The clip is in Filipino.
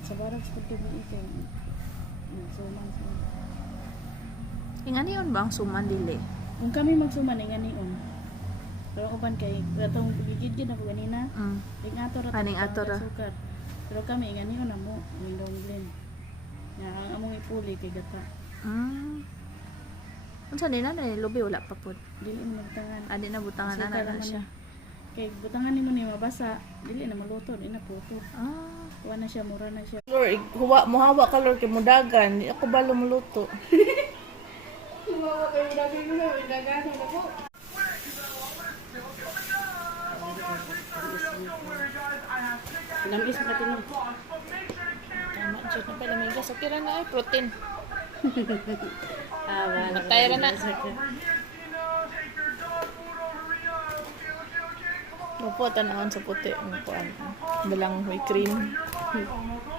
Sa barracks pud kami ito. Suman sa. Ingani yun ba ang suman dili? Kung kami magsuman nga niyon. Pero uban kay ratong gigid ako ganina. Ing ato ra. Aning ato ra. Sukat. Pero kami nga niyon amo Mindong Glen. Nga ang among ipuli kay gata. Unsa din na lubi wala pa pud. Dili mo butangan. Adi na butangan Suka na naman siya. Kay butangan nimo ni mabasa, dili na maluto, dili na puto. Kuha na siya, mura na siya. Lord, muhawa ka Lord kay mudagan. Di ako ba lumuluto? Kumawa kayo dagay mo na, dagan na po. Namis pa tinong. Tama jud na pala may gas. Okay ra na ay protein. Wala. Matay ra na. Mapo tanawon sa puti ang kuan. Dalang may cream.